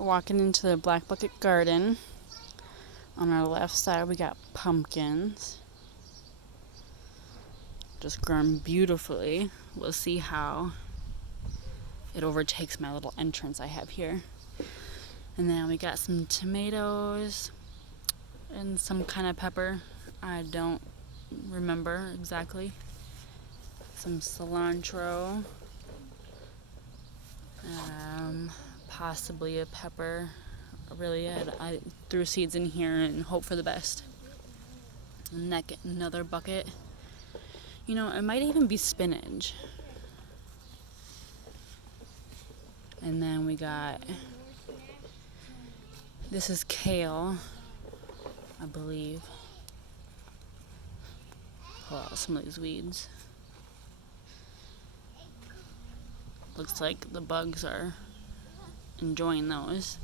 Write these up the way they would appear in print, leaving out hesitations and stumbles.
We're walking into the Black Bucket Garden. On our left side, we got pumpkins. Just grown beautifully. We'll see how it overtakes my little entrance I have here. And then we got some tomatoes and some kind of pepper. I don't remember exactly. Some cilantro. Possibly a pepper. Really, I threw seeds in here and hope for the best. And then get another bucket. You know, it might even be spinach. And then we got, this is kale, I believe. Pull out some of these weeds. Looks like the bugs are enjoying those.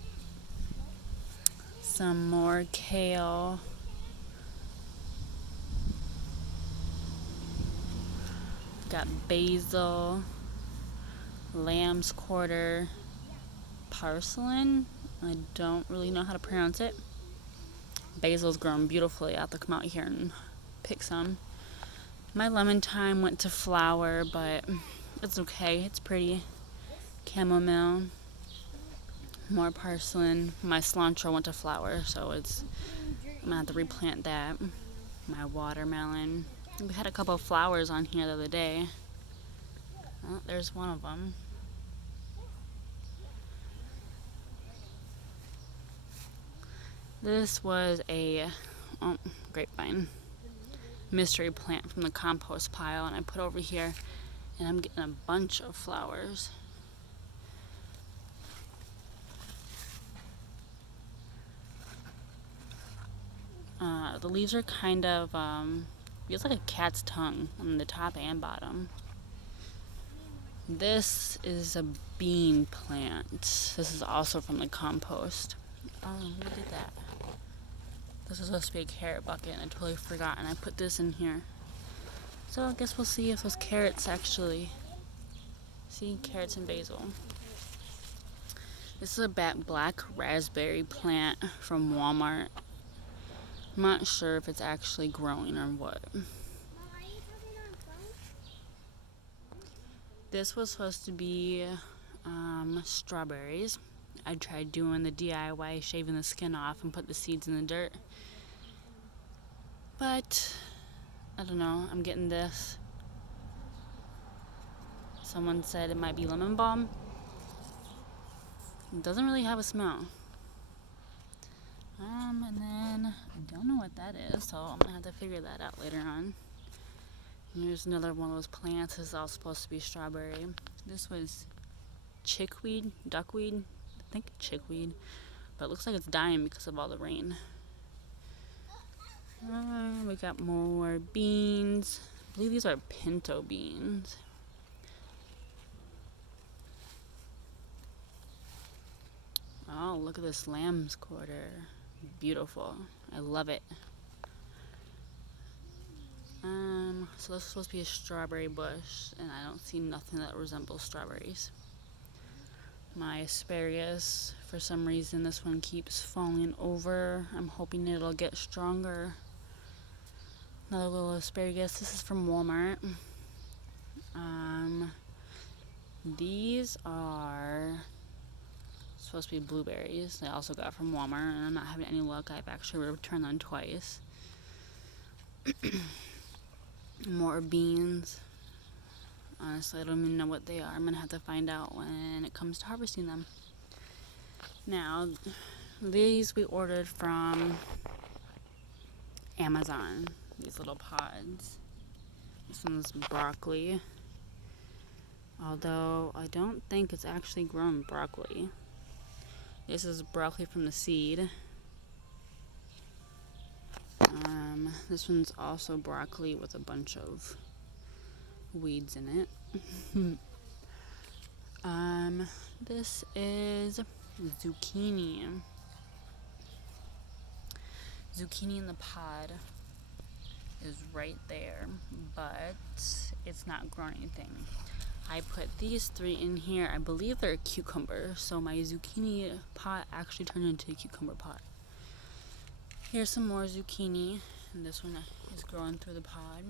Some more kale. Got basil, lamb's quarter, parsley. I don't really know how to pronounce it. Basil's grown beautifully. I have to come out here and pick some. My lemon thyme went to flower, but it's okay. It's pretty. Chamomile. More parsley. My cilantro went to flower, so I'm gonna have to replant that. My watermelon. We had a couple of flowers on here the other day. Oh, there's one of them. This was a grapevine mystery plant from the compost pile, and I put over here, and I'm getting a bunch of flowers. The leaves are kind of, feels like a cat's tongue on the top and bottom. This is a bean plant. This is also from the compost. Oh, who did that? This is supposed to be a carrot bucket, and I totally forgot, and I put this in here. So I guess we'll see if those carrots actually... See, carrots and basil. This is a black raspberry plant from Walmart. I'm not sure if it's actually growing or what. This was supposed to be strawberries. I tried doing the DIY, shaving the skin off and put the seeds in the dirt. But, I don't know, I'm getting this. Someone said it might be lemon balm. It doesn't really have a smell. And then I don't know what that is, so I'm gonna have to figure that out later on. And here's another one of those plants. This is all supposed to be strawberry. This was chickweed, duckweed, I think chickweed, but it looks like it's dying because of all the rain. We got more beans. I believe these are pinto beans. Oh, look at this lamb's quarter. Beautiful. I love it. So this is supposed to be a strawberry bush, and I don't see nothing that resembles strawberries. My asparagus, for some reason, this one keeps falling over. I'm hoping it'll get stronger. Another little asparagus. This is from Walmart. These are supposed to be blueberries. I also got from Walmart, and I'm not having any luck. I've actually returned them twice. More beans. Honestly, I don't even know what they are. I'm gonna have to find out when it comes to harvesting them. Now, these we ordered from Amazon. These little pods. This one's broccoli. Although I don't think it's actually grown broccoli. This is broccoli from the seed. This one's also broccoli with a bunch of weeds in it. This is zucchini. Zucchini in the pod is right there, but it's not growing anything. I put these 3 in here. I believe they're cucumbers, so my zucchini pot actually turned into a cucumber pot. Here's some more zucchini, and this one is growing through the pod.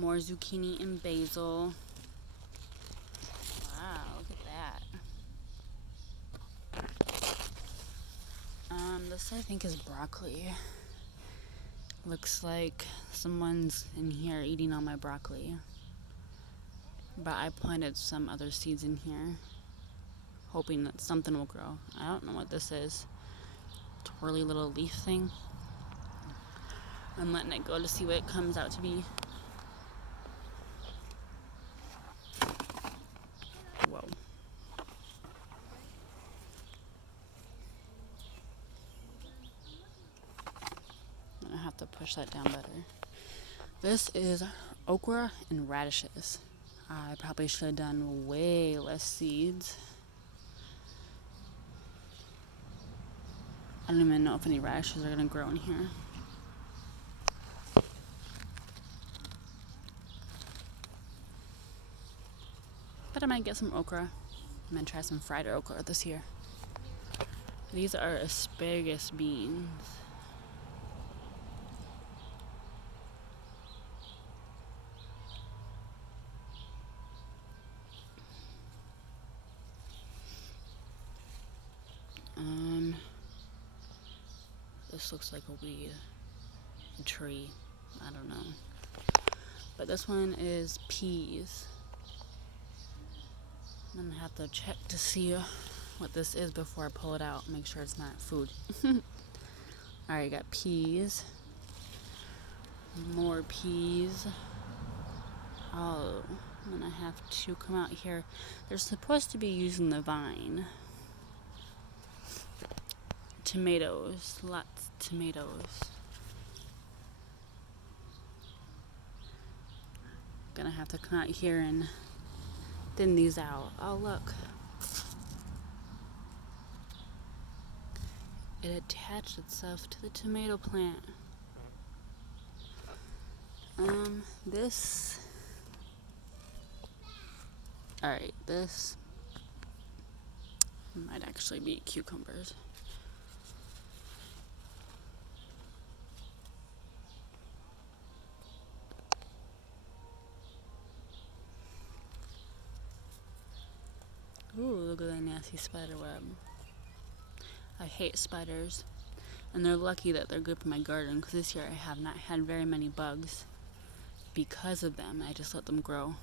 More zucchini and basil. Wow, look at that. This I think is broccoli. Looks like someone's in here eating all my broccoli. But I planted some other seeds in here, hoping that something will grow. I don't know what this is. Twirly little leaf thing. I'm letting it go to see what it comes out to be. Whoa. I have to push that down better. This is okra and radishes. I probably should have done way less seeds. I don't even know if any radishes are going to grow in here. But I might get some okra. I'm going to try some fried okra this year. These are asparagus beans. This looks like a weed, a tree, I don't know. But this one is peas. I'm gonna have to check to see what this is before I pull it out, make sure it's not food. Alright, got peas. More peas. Oh, I'm gonna have to come out here. They're supposed to be using the vine. Tomatoes, lots of tomatoes. Gonna have to come out here and thin these out. Oh, look. It attached itself to the tomato plant. This. Alright, this might actually be cucumbers. Ooh, look at that nasty spider web. I hate spiders, and they're lucky that they're good for my garden, because this year I have not had very many bugs. Because of them, I just let them grow.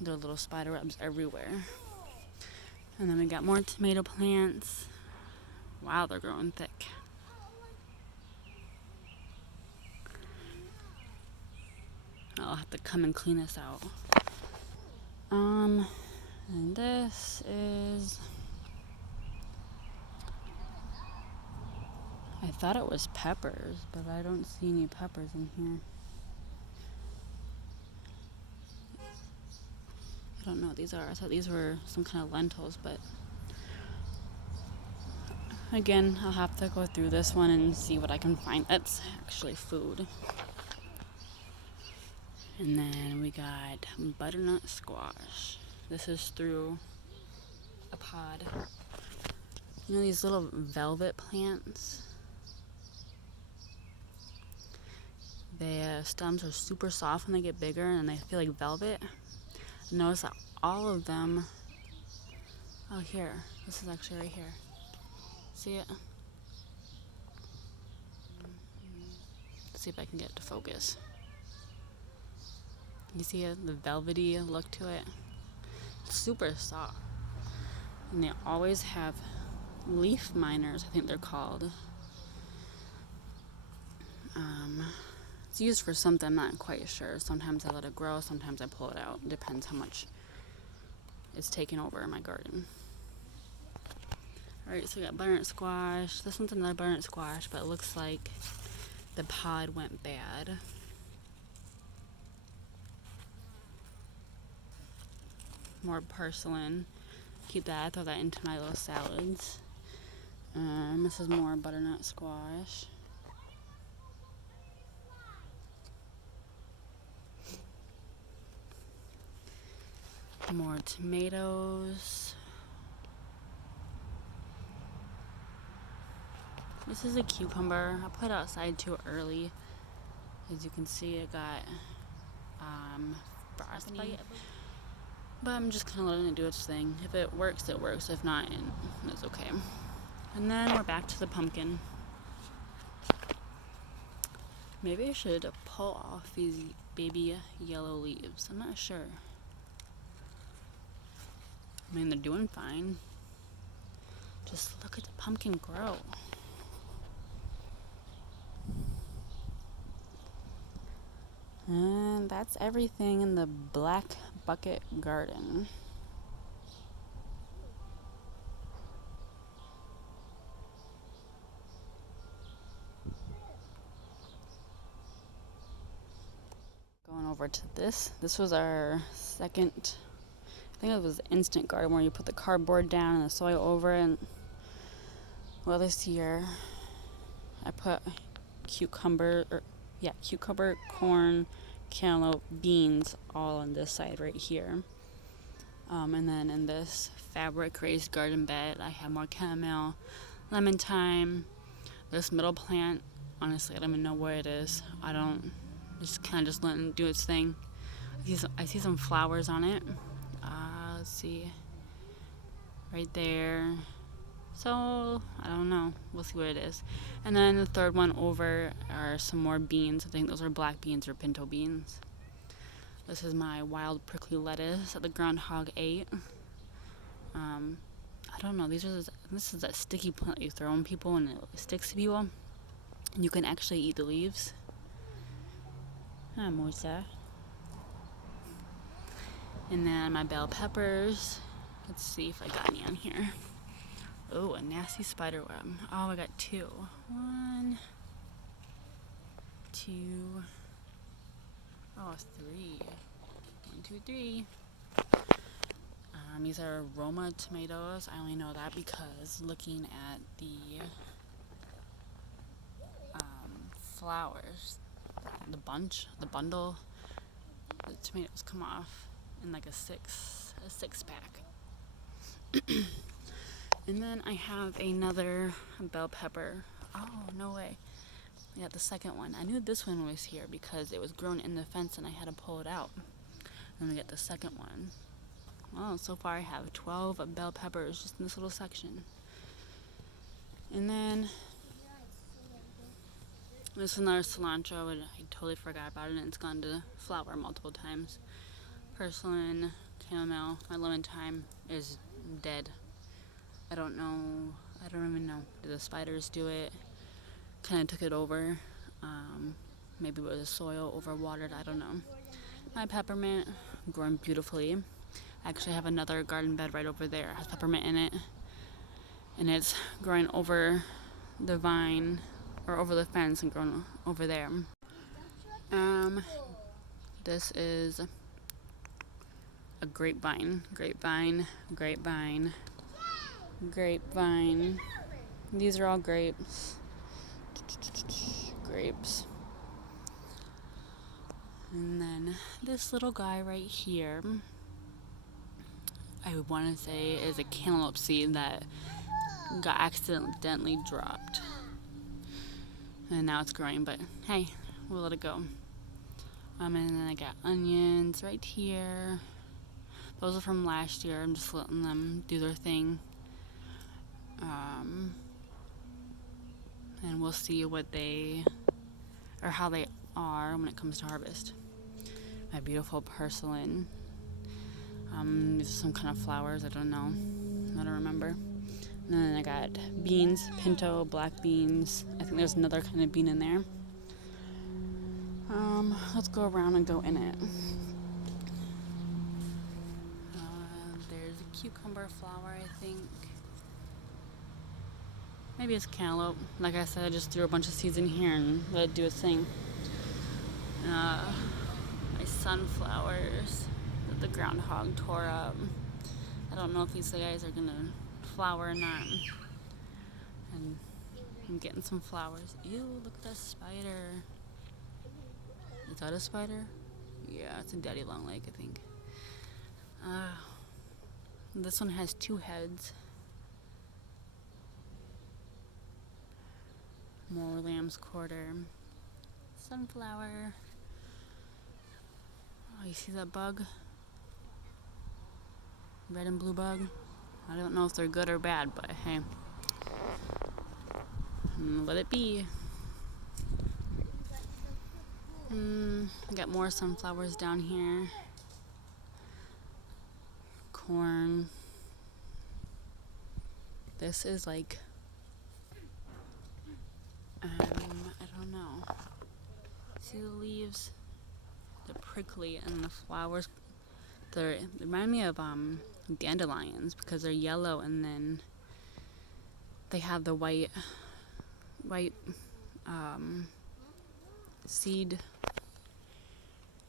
There are little spider webs everywhere. And then we got more tomato plants. Wow, they're growing thick. I'll have to come and clean this out. And this is, I thought it was peppers, but I don't see any peppers in here. I don't know what these are. I thought these were some kind of lentils, but again, I'll have to go through this one and see what I can find. That's actually food. And then we got butternut squash. This is through a pod. You know these little velvet plants? The stems are super soft when they get bigger and they feel like velvet. Notice that all of them, oh here, this is actually right here. See it? Let's see if I can get it to focus. You see it? The velvety look to it. It's super soft. And they always have leaf miners, I think they're called. It's used for something, I'm not quite sure. Sometimes I let it grow, sometimes I pull it out. It depends how much it's taken over in my garden. Alright, so we got butternut squash. This one's another butternut squash, but it looks like the pod went bad. More purslane. Keep that, throw that into my little salads. This is more butternut squash. More tomatoes. This is a cucumber. I put it outside too early. As you can see, it got frosty. But I'm just kind of letting it do its thing. If it works, it works. If not, it's okay. And then we're back to the pumpkin. Maybe I should pull off these baby yellow leaves. I'm not sure. I mean, they're doing fine. Just look at the pumpkin grow. And that's everything in the black bucket garden. Going over to this. This was our second, I think it was instant garden where you put the cardboard down and the soil over it. And, well, this year I put cucumber, corn, cantaloupe, beans all on this side right here. And then in this fabric raised garden bed, I have more chamomile, lemon thyme. This middle plant, honestly, I don't even know where it is. Just kind of just letting it do its thing. I see some flowers on it. Let's see. Right there. So, I don't know. We'll see what it is. And then the third one over are some more beans. I think those are black beans or pinto beans. This is my wild prickly lettuce that the groundhog ate. I don't know. This is that sticky plant you throw on people and it sticks to people. And you can actually eat the leaves. Moisa. And then my bell peppers. Let's see if I got any on here. Oh, a nasty spider web. Oh, I got 2. 1, 2. Oh, 3. 1, 2, 3. These are Roma tomatoes. I only know that because looking at the flowers, the bundle, the tomatoes come off in like a six pack. And then I have another bell pepper. Oh, no way. Yeah, the second one. I knew this one was here because it was grown in the fence and I had to pull it out. And then we get the second one. Well, so far I have 12 bell peppers just in this little section. And then this is another cilantro, and I totally forgot about it and it's gone to flower multiple times. Purslane, chamomile, my lemon thyme is dead. I don't even know. Did the spiders do it? Kind of took it over. Maybe it was the soil overwatered, I don't know. My peppermint, growing beautifully. I actually have another garden bed right over there. It has peppermint in it. And it's growing over the vine, or over the fence and growing over there. This is a grapevine. These are all grapes. Grapes. And then this little guy right here, I want to say is a cantaloupe seed that got accidentally dropped. And now it's growing, but hey, we'll let it go. And then I got onions right here. Those are from last year. I'm just letting them do their thing. And we'll see how they are when it comes to harvest. My beautiful purslane. These are some kind of flowers. I don't know. I don't remember. And then I got beans, pinto, black beans. I think there's another kind of bean in there. Let's go around and go in it. There's a cucumber flower, I think. Maybe it's cantaloupe. Like I said, I just threw a bunch of seeds in here and let it do its thing. My sunflowers that the groundhog tore up. I don't know if these guys are gonna flower or not. And I'm getting some flowers. Ew, look at that spider. Is that a spider? Yeah, it's a daddy long leg, I think. This one has 2 heads. More lamb's quarter. Sunflower. Oh, you see that bug? Red and blue bug. I don't know if they're good or bad, but hey, let it be. Got more sunflowers down here. Corn. This is like, I don't know. See the leaves? They're prickly, and the flowers, they remind me of dandelions because they're yellow, and then they have the white seed,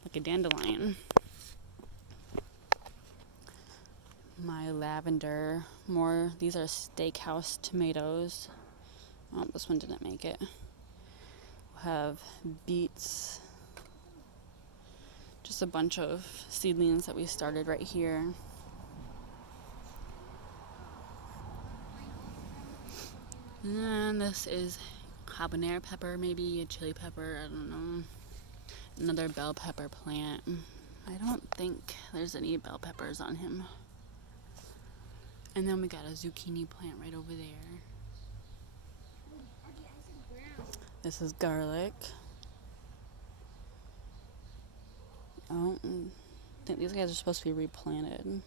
like a dandelion. My lavender, more, these are steakhouse tomatoes. Oh, this one didn't make it. We'll have beets. Just a bunch of seedlings that we started right here. And this is habanero pepper, maybe a chili pepper, I don't know. Another bell pepper plant. I don't think there's any bell peppers on him. And then we got a zucchini plant right over there. This is garlic. Oh, I think these guys are supposed to be replanted.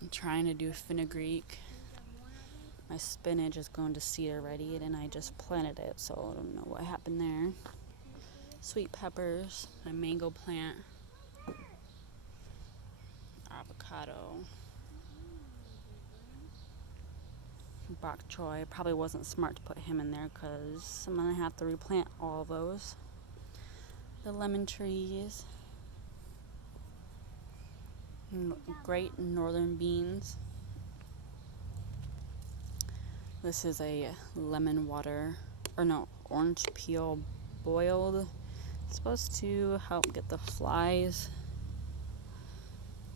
I'm trying to do fenugreek. My spinach is going to seed already, and I just planted it, so I don't know what happened there. Sweet peppers, my mango plant, avocado, bok choy. Probably wasn't smart to put him in there because I'm going to have to replant all of those. The lemon trees, great northern beans. This is a lemon water, or no, orange peel boiled. It's supposed to help get the flies,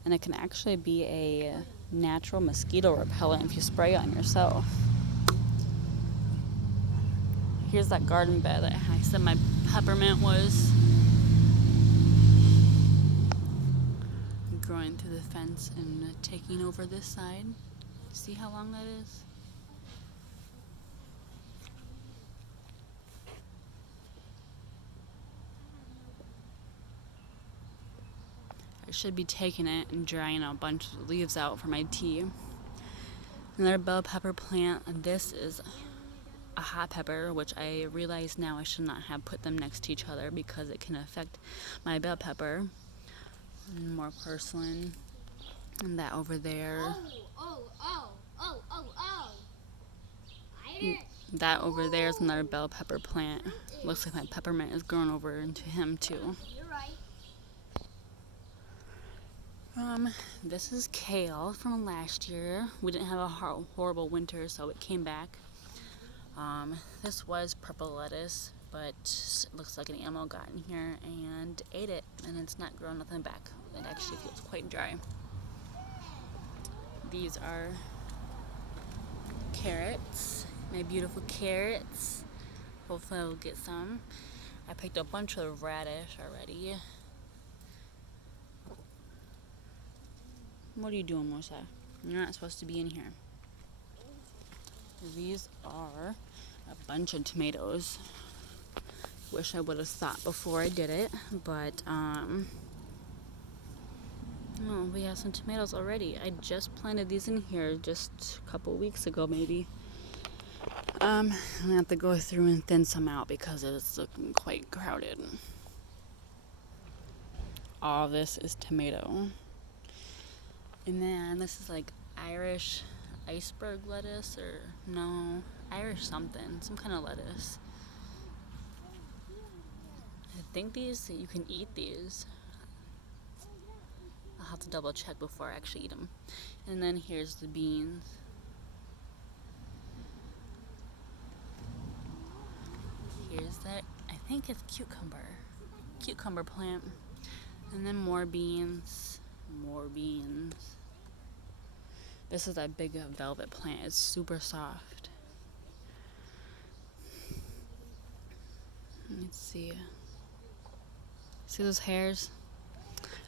and it can actually be a natural mosquito repellent if you spray it on yourself. Here's that garden bed that I said my peppermint was growing through the fence and taking over this side. See how long that is? I should be taking it and drying a bunch of leaves out for my tea. Another bell pepper plant. This is a hot pepper, which I realize now I should not have put them next to each other because it can affect my bell pepper. And more porcelain. And that over there. That over there is another bell pepper plant. Looks like my peppermint is growing over into him too. This is kale from last year. We didn't have a horrible winter, so it came back. This was purple lettuce, but it looks like an animal got in here and ate it, and it's not growing nothing back. It actually feels quite dry. These are carrots, my beautiful carrots. Hopefully I'll get some. I picked a bunch of radish already. What are you doing, Mosa? You're not supposed to be in here. These are a bunch of tomatoes. Wish I would have thought before I did it, but oh, we have some tomatoes already. I just planted these in here just a couple weeks ago, maybe. I'm gonna have to go through and thin some out because it's looking quite crowded. All this is tomato. And then this is like Irish iceberg lettuce, or no, Irish something, some kind of lettuce. I think these, you can eat these. I'll have to double check before I actually eat them. And then here's the beans. Here's that, I think it's cucumber plant. And then more beans. More beans. This is that big velvet plant. It's super soft. Let's see. See those hairs?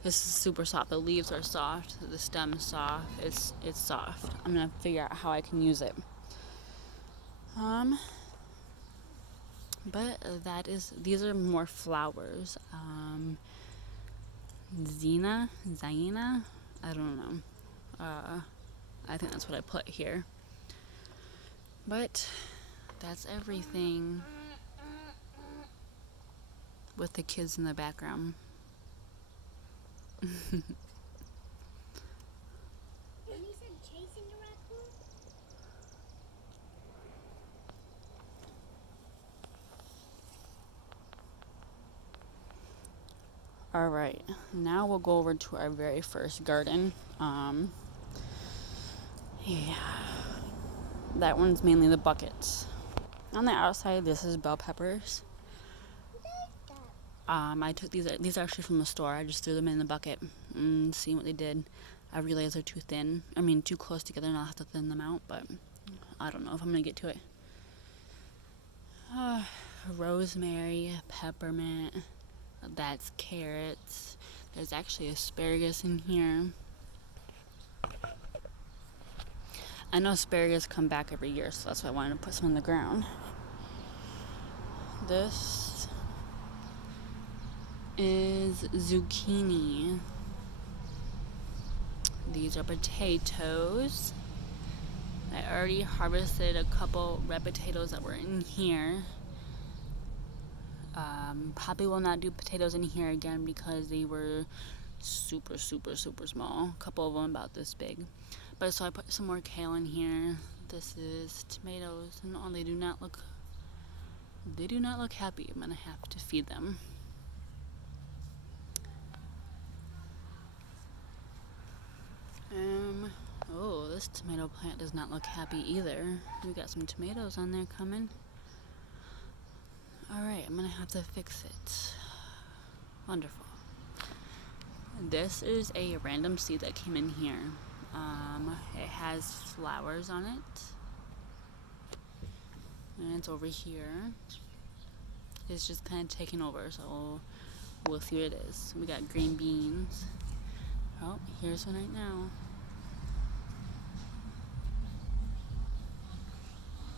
This is super soft. The leaves are soft. The stem is soft. It's soft. I'm gonna figure out how I can use it. But these are more flowers. Zaina, I don't know. I think that's what I put here. But that's everything with the kids in the background. Alright, now we'll go over to our very first garden. Yeah, that one's mainly the buckets. On the outside, this is bell peppers. I took these are actually from the store. I just threw them in the bucket and seeing what they did. I realized they're too thin. I mean, too close together, and I'll have to thin them out, but I don't know if I'm gonna get to it. Rosemary, peppermint, that's carrots. There's actually asparagus in here. I know asparagus come back every year, so that's why I wanted to put some in the ground. This is zucchini. These are potatoes. I already harvested a couple red potatoes that were in here. Probably will not do potatoes in here again because they were super small. A couple of them about this big. But so I put some more kale in here. This is tomatoes, and oh, they do not look happy. I'm gonna have to feed them. Oh, this tomato plant does not look happy either. We got some tomatoes on there coming. Alright, I'm gonna have to fix it. Wonderful. This is a random seed that came in here. It has flowers on it. And it's over here. It's just kind of taking over, so we'll see what it is. We got green beans. Oh, here's one right now.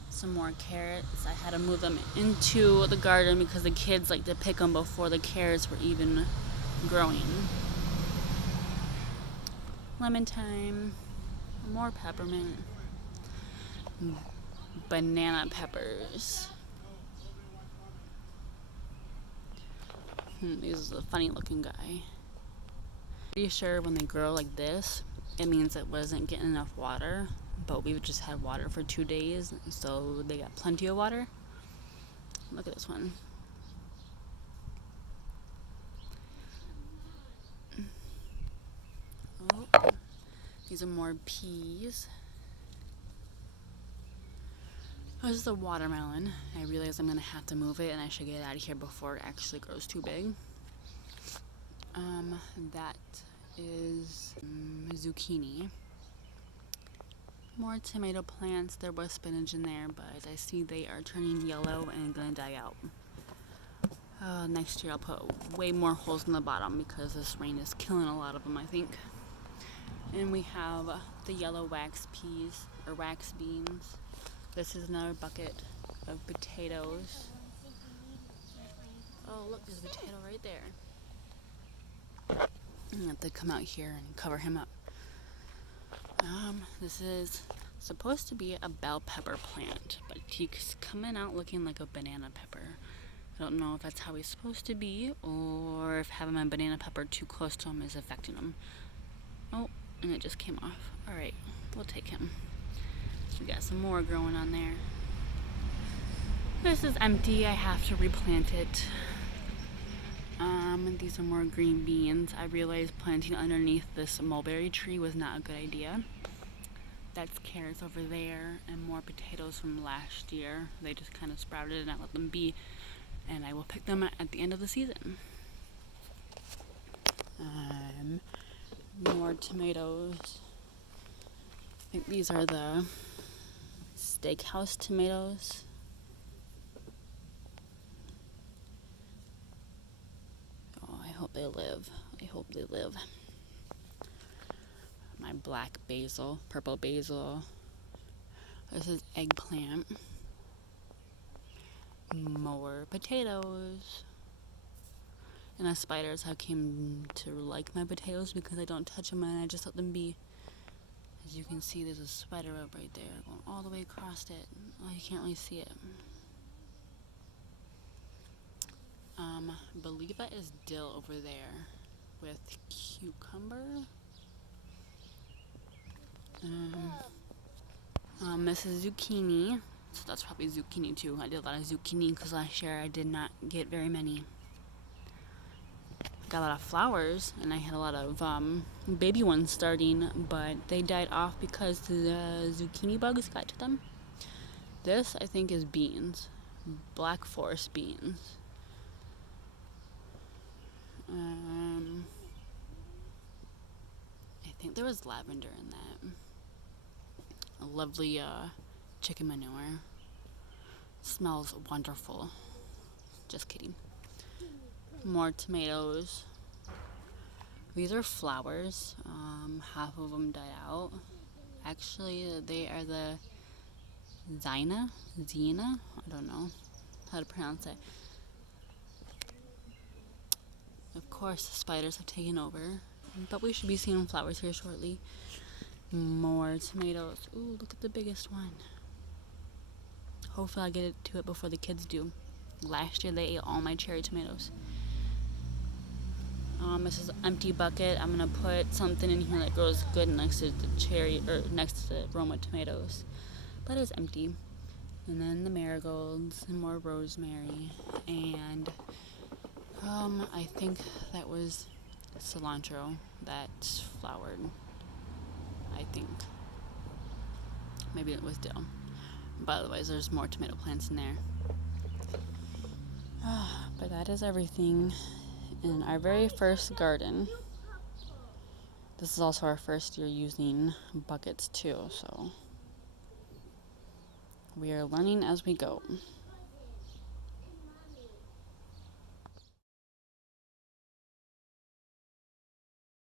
Some more carrots. I had to move them into the garden because the kids like to pick them before the carrots were even growing. Lemon thyme, more peppermint, banana peppers. This is a funny looking guy. Pretty sure when they grow like this, it means it wasn't getting enough water, but we've just had water for 2 days, so they got plenty of water. Look at this one. Oh, these are more peas. Oh, this is a watermelon. I realize I'm gonna have to move it and I should get it out of here before it actually grows too big. That is zucchini. More tomato plants. There was spinach in there, but I see they are turning yellow and gonna die out. Next year I'll put way more holes in the bottom because this rain is killing a lot of them, I think. And we have the yellow wax peas, or wax beans. This is another bucket of potatoes. Oh, look, there's a potato right there. I have to come out here and cover him up. This is supposed to be a bell pepper plant, but he's coming out looking like a banana pepper. I don't know if that's how he's supposed to be, or if having my banana pepper too close to him is affecting him. Oh, and it just came off. Alright, we'll take him. We got some more growing on there. This is empty. I have to replant it. These are more green beans. I realized planting underneath this mulberry tree was not a good idea. That's carrots over there and more potatoes from last year. They just kind of sprouted and I let them be, and I will pick them at the end of the season. More More tomatoes. I think these are the steakhouse tomatoes. Oh, I hope they live. I hope they live. My black basil, purple basil. This is eggplant. More potatoes. And the spiders have came to like my potatoes because I don't touch them and I just let them be. As you can see, there's a spider web right there going all the way across it. Oh, you can't really see it. I believe that is dill over there with cucumber. This is zucchini, so that's probably zucchini too. I did a lot of zucchini because last year I did not get very many. Got a lot of flowers, and I had a lot of baby ones starting, but they died off because the zucchini bugs got to them. This, I think, is beans. Black forest beans. I think there was lavender in that. A lovely chicken manure. Smells wonderful. Just kidding. More tomatoes. These are flowers. Half of them died out. Actually, they are the Xena? I don't know how to pronounce it. Of course, the spiders have taken over, but we should be seeing flowers here shortly. More tomatoes. Ooh, look at the biggest one. Hopefully I'll get to it before the kids do. Last year they ate all my cherry tomatoes. This is an empty bucket. I'm gonna put something in here that grows good next to the cherry, or next to the Roma tomatoes. But it's empty. And then the marigolds and more rosemary. And I think that was cilantro that flowered. I think. Maybe it was dill. But otherwise, there's more tomato plants in there. But that is everything in our very first garden. This is also our first year using buckets too, so we are learning as we go.